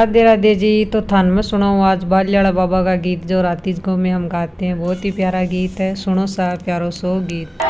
राधे राधे जी। तो थान में सुनाऊँ आज बालियाड़ा बाबा का गीत जो रातीज गाँव में हम गाते हैं। बहुत ही प्यारा गीत है, सुनो सा प्यारो सो गीत।